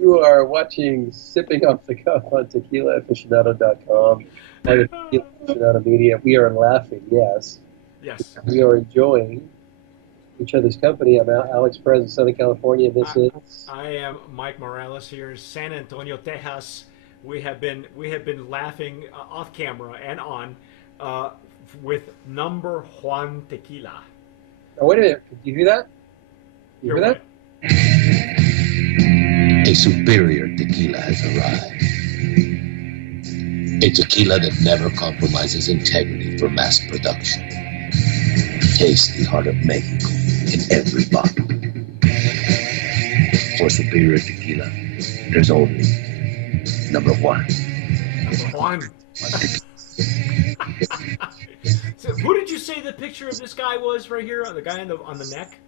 You are watching Sipping Off the Cuff on TequilaAficionado.com, part of Tequila Aficionado Media. We are laughing, yes. Yes. We are enjoying each other's company. I'm Alex Perez in Southern California. I, This is I am Mike Morales here in San Antonio, Texas. We have been laughing off camera and on uh, with number Juan Tequila. oh, wait a minute. Did you hear that? You Hear hear that? what? A superior tequila has arrived. A tequila that never compromises integrity for mass production. Taste the heart of Mexico in every bottle. For superior tequila, there's only number one. Number Juan. So, who did you say the picture of this guy was right here? The guy on the neck?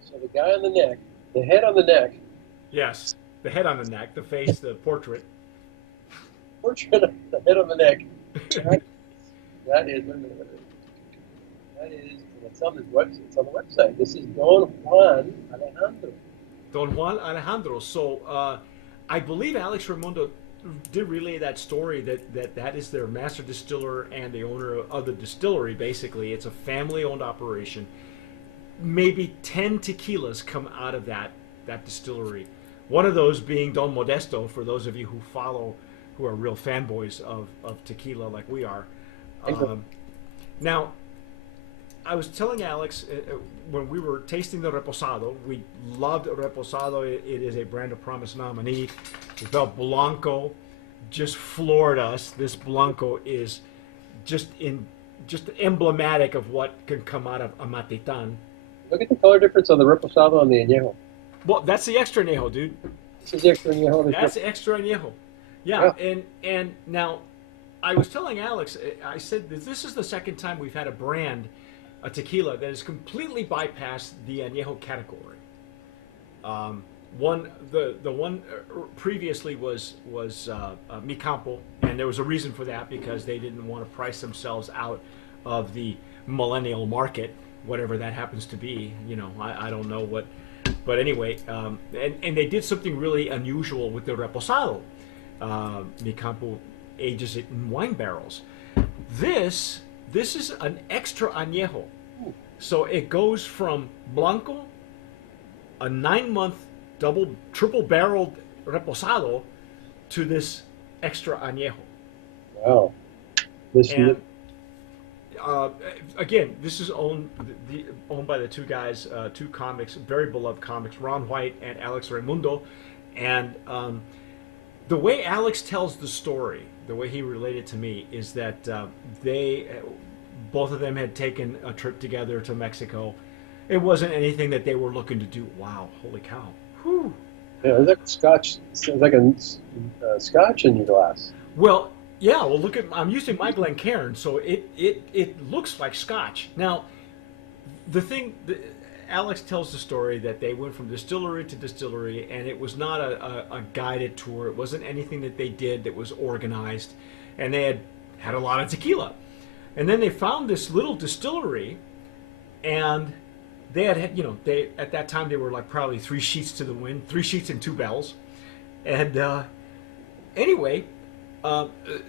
So the guy on the neck, the head on the neck, Yes. The head on the neck, the face, the portrait. portrait of the head on the neck. That is, wait a minute, that is, it's on, it's on the website. This is Don Juan Alejandro. Don Juan Alejandro. So I believe Alex Raimundo did relay that story that is their master distiller and the owner of the distillery. Basically, it's a family-owned operation. Maybe 10 tequilas come out of that distillery. One of those being Don Modesto, for those of you who are real fanboys of tequila like we are. Now, I was telling Alex when we were tasting the Reposado, we loved Reposado. It is a brand of promise nominee. We felt Blanco just floored us. This Blanco is just emblematic of what can come out of Amatitan. Look at the color difference on the Reposado and the Añejo. Well, that's the extra añejo, dude. This is the extra Añejo. That's the extra añejo. Yeah, and now I was telling Alex, I said that this is the second time we've had a tequila that has completely bypassed the añejo category. The one previously was Mi Campo, and there was a reason for that because they didn't want to price themselves out of the millennial market, whatever that happens to be. You know, I don't know what, but anyway, and they did something really unusual with the Reposado. Mi Campo ages it in wine barrels. This is an extra añejo. So it goes from Blanco, a 9-month triple barreled Reposado, to this extra añejo. Wow. This And again, this is owned by the two guys, two comics, very beloved comics, Ron White and Alex Raimundo. And the way Alex tells the story, the way he related to me, is that both of them had taken a trip together to Mexico. It wasn't anything that they were looking to do. Wow, holy cow. Whew. yeah, it's like scotch. It's like a scotch in your glass. Well, yeah, well, look at, I'm using my Glencairn, so it looks like scotch. Now, Alex tells the story that they went from distillery to distillery, and it was not a guided tour. It wasn't anything that they did that was organized, and they had a lot of tequila. And then they found this little distillery, and they at that time they were like probably 3 sheets to the wind, 3 sheets and 2 bells. And anyway,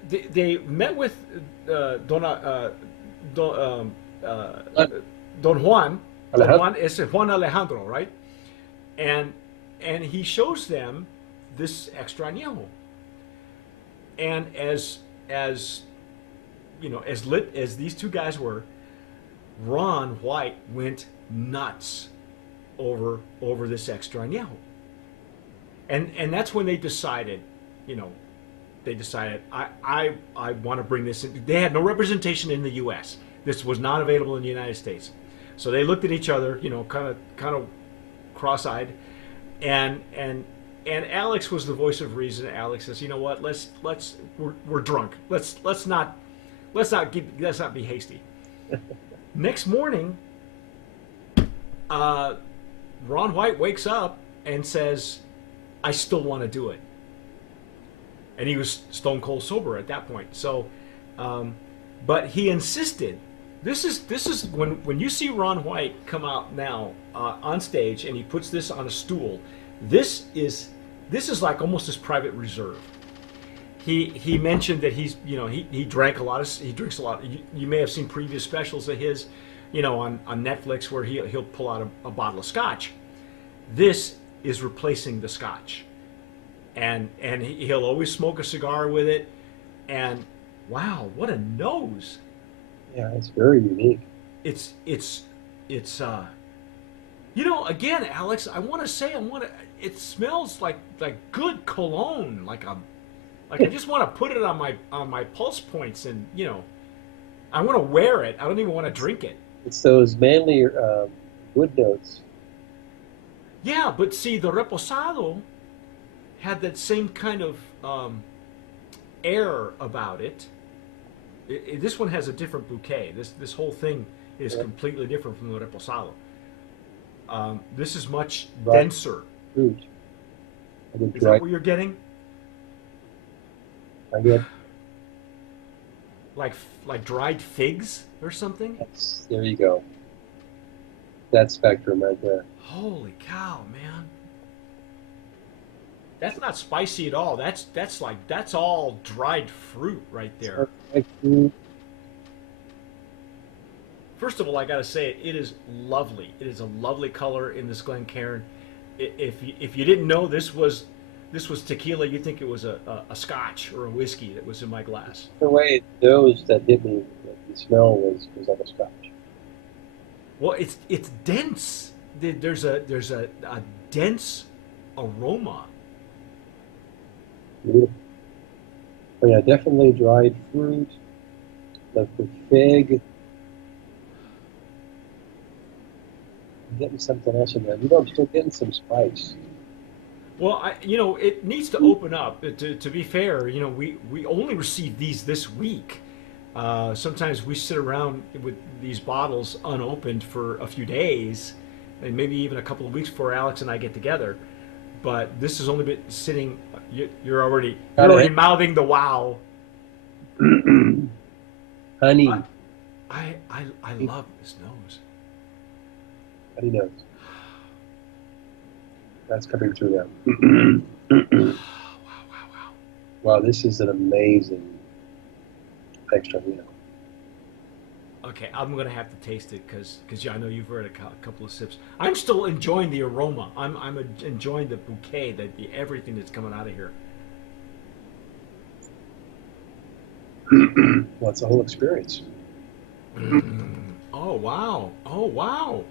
they met with Don Juan. Don Juan is Juan Alejandro, right? And he shows them this extra añejo. And as you know, as lit as these two guys were, Ron White went nuts over this extra añejo. And that's when they decided, I want to bring this in. They had no representation in the U.S. This was not available in the United States. So they looked at each other, kind of cross-eyed, and Alex was the voice of reason. Alex says, you know what? We're drunk. Let's not be hasty. Next morning, Ron White wakes up and says, I still want to do it. And he was stone cold sober at that point. So, but he insisted. This is when you see Ron White come out now on stage and he puts this on a stool. This is This is like almost his private reserve. He mentioned that he drank a lot of he drinks a lot. You may have seen previous specials of his, on Netflix where he'll pull out a bottle of scotch. This is replacing the scotch, and he'll always smoke a cigar with it. And wow, what a nose! Yeah, it's very unique. It's again, Alex, it smells like good cologne, like I just want to put it on my pulse points, and I want to wear it. I don't even want to drink it. It's those manly wood notes. Yeah, but see, the Reposado had that same kind of air about it. This one has a different bouquet. This whole thing is completely different from the Reposado. This is much denser. Fruit. Is that what you're getting? I get like dried figs or something. there you go. That spectrum right there. Holy cow, man! That's not spicy at all. That's all dried fruit right there. First of all, I gotta say it is lovely. It is a lovely color in this Glencairn. If you didn't know this was tequila, you'd think it was a scotch or a whiskey that was in my glass. The way it nose that hit me, the smell was like a scotch. Well, it's dense. There's a dense aroma. Beautiful. Oh, yeah, definitely dried fruit, the fig. I'm getting something else in there. I'm still getting some spice. Well, it needs to open up. To be fair, we only received these this week. Sometimes we sit around with these bottles unopened for a few days, and maybe even a couple of weeks before Alex and I get together. But this has only been sitting. You're already mouthing the wow. Honey. I love this nose. Honey nose. That's coming through now. Wow. Wow, this is an amazing extra. Okay, I'm gonna have to taste it because I know you've heard a couple of sips. I'm still enjoying the aroma. I'm enjoying the bouquet, the everything that's coming out of here. Well, it's a whole experience. Oh wow! Oh wow!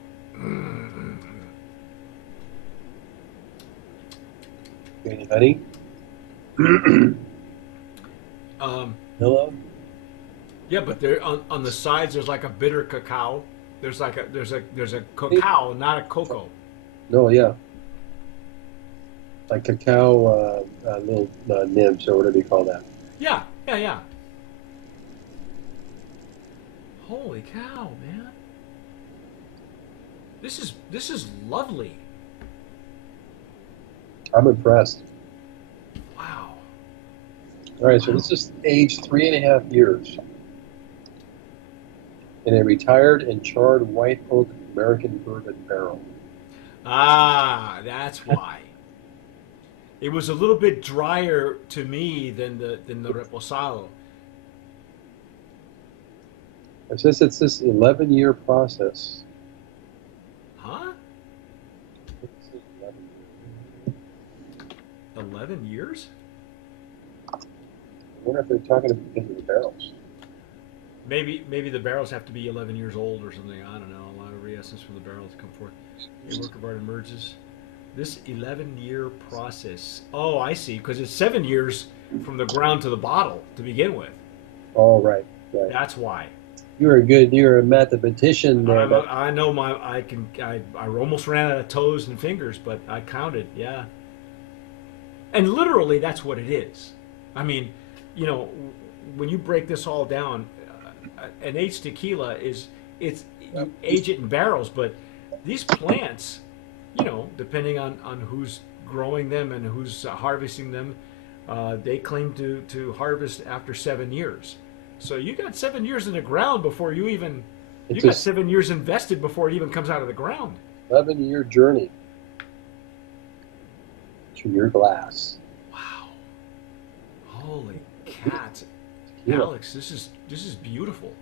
Any honey? Hello. Yeah, but there on the sides there's like a bitter cacao. There's a cacao, not a cocoa. No, yeah. Like cacao, little nibs or whatever you call that. Yeah. Holy cow, man! This is lovely. I'm impressed. Wow. All right, so this is aged 3.5 years in a retired and charred white oak American bourbon barrel. Ah, that's why. It was a little bit drier to me than the Reposado. It says it's this 11-year process. Huh? 11 years? I wonder if they're talking about the barrels. Maybe the barrels have to be 11 years old or something. I don't know. A lot of re-essence from the barrels come forth. A work of art emerges. This 11-year process. Oh, I see. Because it's 7 years from the ground to the bottle to begin with. Oh, right. That's why. You're a mathematician there. I know I almost ran out of toes and fingers, but I counted. Yeah. And literally, that's what it is. I mean, when you break this all down, an aged tequila you age it in barrels, but these plants, depending on who's growing them and who's harvesting them, they claim to harvest after 7 years. So you got 7 years in the ground before you got 7 years invested before it even comes out of the ground. 11-year journey. to your glass. Wow. Holy cats. Tequila. Alex, this is beautiful.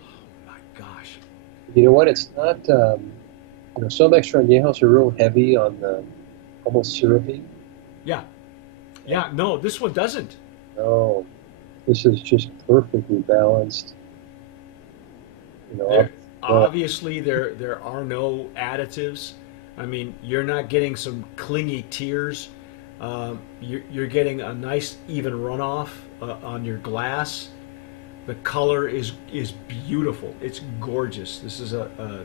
Oh my gosh. You know what? It's not. Some extra añejos are real heavy on the almost syrupy. Yeah. Yeah, no, this one doesn't. No, this is just perfectly balanced. There, obviously, there are no additives. I mean, you're not getting some clingy tears. You're getting a nice even runoff on your glass. The color is beautiful. It's gorgeous. This is a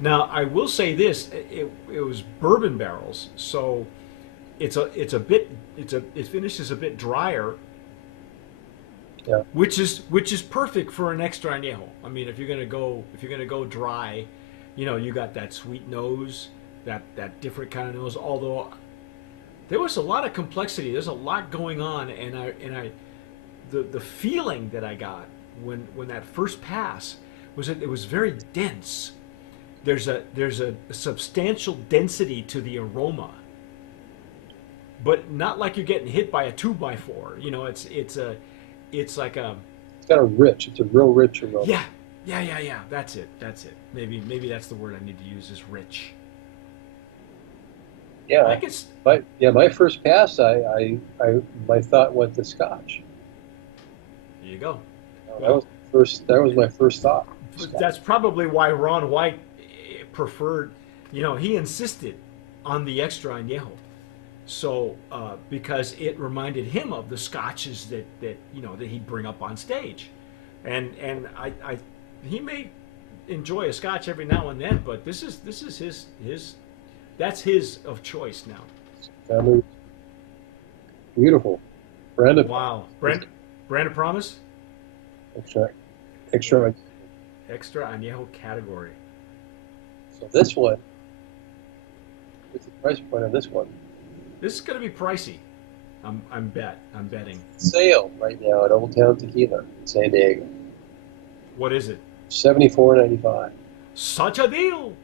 now I will say this: it was bourbon barrels, so it finishes a bit drier. Yeah. Which is perfect for an extra añejo. I mean, if you're gonna go dry, you got that sweet nose, that different kind of nose. Although there was a lot of complexity, there's a lot going on, and the feeling that I got when that first pass was that it was very dense. There's a substantial density to the aroma, but not like you're getting hit by a 2x4. It's like a. It's got a rich. It's a real rich aroma. Yeah. That's it. Maybe that's the word I need to use is rich. Yeah. I guess. My first pass, my thought went to Scotch. There you go. That was my first thought. Scotch. That's probably why Ron White preferred. He insisted on the extra añejo. So, because it reminded him of the scotches that he'd bring up on stage, and he may enjoy a scotch every now and then, but this is his that's his of choice now. Family. Beautiful. Brandon. Wow. Brandon Promise. Extra añejo category. So this one, what's the price point on this one? This is going to be pricey. I'm betting. Sale right now at Old Town Tequila in San Diego. What is it? $74.95. Such a deal.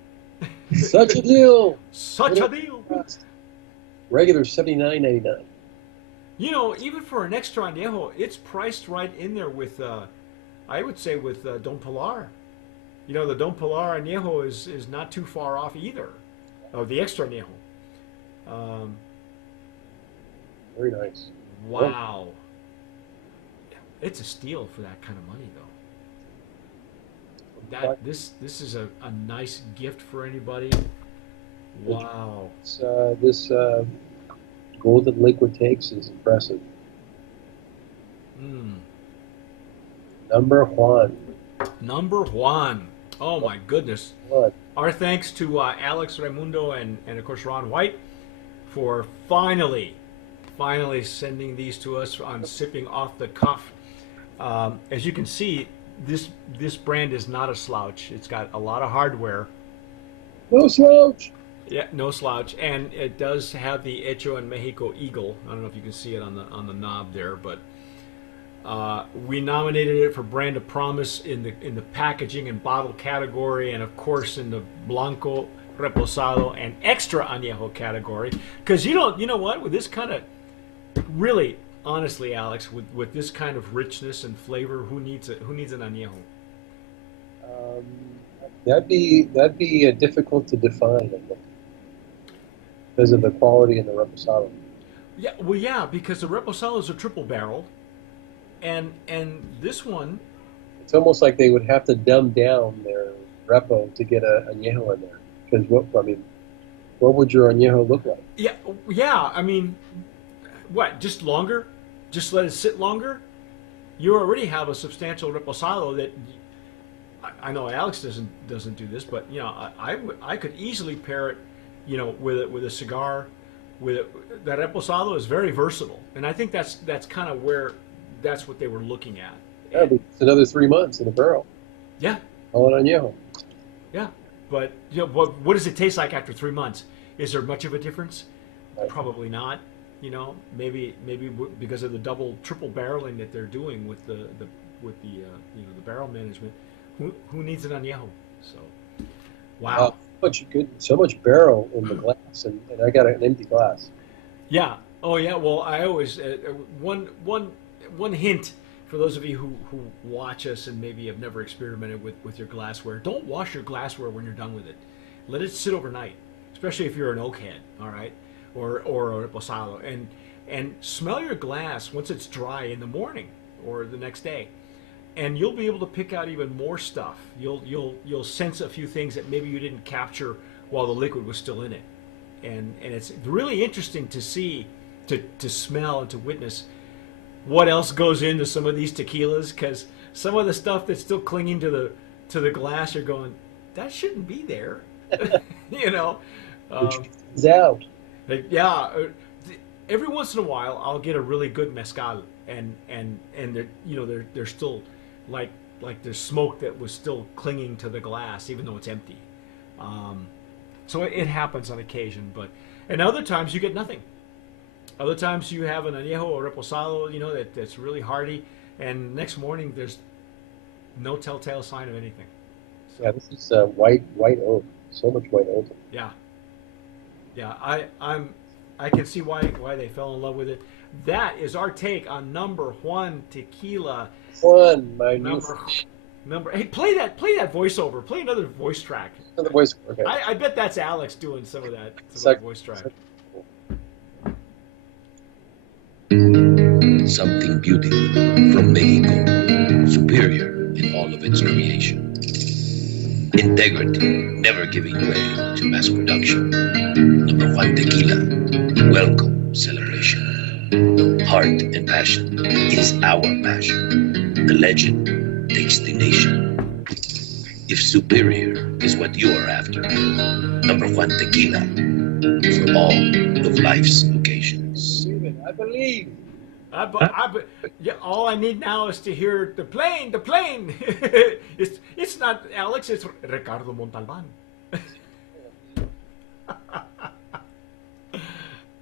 Such a deal. Such a deal. Regular $79.99. Even for an extra añejo, it's priced right in there with, I would say, with Don Pilar. The Don Pilar añejo is not too far off either. Oh, the extra añejo. Very nice. Wow. It's a steal for that kind of money, though. This is a nice gift for anybody. Wow. This golden liquid takes is impressive. Number one. Oh my goodness. What? Our thanks to Alex Raimundo and of course Ron White for finally sending these to us on Sipping Off the Cuff. As you can see, this brand is not a slouch. It's got a lot of hardware. No slouch. Yeah, no slouch, and it does have the Hecho en Mexico eagle. I don't know if you can see it on the knob there, but we nominated it for Brand of Promise in the packaging and bottle category, and of course in the Blanco, Reposado, and Extra Añejo category. Because you know what, with this kind of really, honestly, Alex, with this kind of richness and flavor, who needs an añejo? That'd be difficult to define, I think, because of the quality in the Reposado. Yeah, because the Reposado is a triple barrel, and this one, it's almost like they would have to dumb down their Repo to get a añejo in there. Because what would your añejo look like? Yeah. I mean, what? Just longer? Just let it sit longer? You already have a substantial Reposado that. I know Alex doesn't do this, but I could easily pair it, with a cigar. That Reposado is very versatile, and I think that's kind of that's what they were looking at. Yeah, but it's another 3 months in a barrel. Yeah. All an añejo. Yeah, but what does it taste like after 3 months? Is there much of a difference? Right. Probably not. Maybe because of the double, triple barreling that they're doing with the barrel management. Who needs an añejo? So, wow. much good, so much barrel in the glass, and I got an empty glass. Yeah. Oh, yeah. Well, I always one hint for those of you who watch us and maybe have never experimented with your glassware. Don't wash your glassware when you're done with it. Let it sit overnight, especially if you're an oak head. All right, or a reposado, and smell your glass once it's dry in the morning or the next day, and you'll be able to pick out even more stuff. You'll sense a few things that maybe you didn't capture while the liquid was still in it, and it's really interesting to see, to smell and to witness what else goes into some of these tequilas, because some of the stuff that's still clinging to the glass, you're going, that shouldn't be there, you know. Which Um, is out. yeah, every once in a while I'll get a really good mezcal, and they're, they're still like there's smoke that was still clinging to the glass even though it's empty. So it happens on occasion, but and other times you get nothing. Other times you have an añejo or reposado, that's really hearty, and next morning there's no telltale sign of anything. Yeah, So this is white oak. So much white oak. yeah, yeah, I can see why they fell in love with it. That is our take on number one tequila. One, my new Number number. Hey, play that voiceover. Play another voice track. the voice. Okay. I bet that's Alex doing some of that voice track. Something beautiful from Mexico, superior in all of its creation. Integrity, never giving way to mass production. Number one tequila, welcome celebration. Heart and passion is our passion. The legend takes the nation. If superior is what you are after, number one tequila for all of life's occasions. I believe. Yeah, all I need now is to hear the plane, the plane. It's not Alex, it's Ricardo Montalban.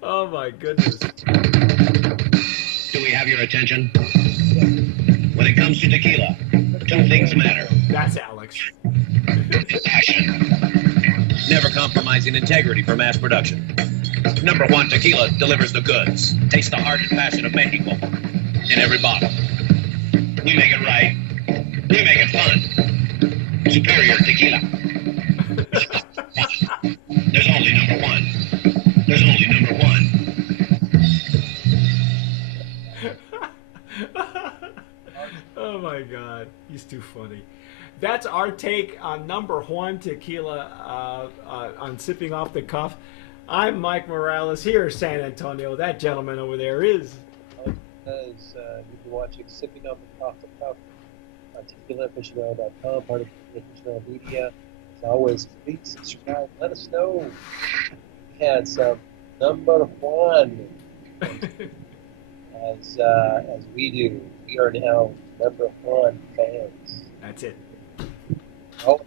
Oh my goodness. Do we have your attention? When it comes to tequila, two things matter. That's Alex. Passion. Never compromising integrity for mass production. Number one tequila delivers the goods. Taste the heart and passion of Mexico in every bottle. We make it right. We make it fun. Superior tequila. There's only number one. There's only number one. Oh my God, he's too funny. That's our take on number one tequila, on sipping off the cuff. I'm Mike Morales here, San Antonio. That gentleman over there is. Because you've been watching Sipping on the Cuff on TequilaAficionado.com, part of Tequila Aficionado Media. As always, please subscribe. Let us know. We had some number one, as we do. We are now number one fans. That's it. Oh.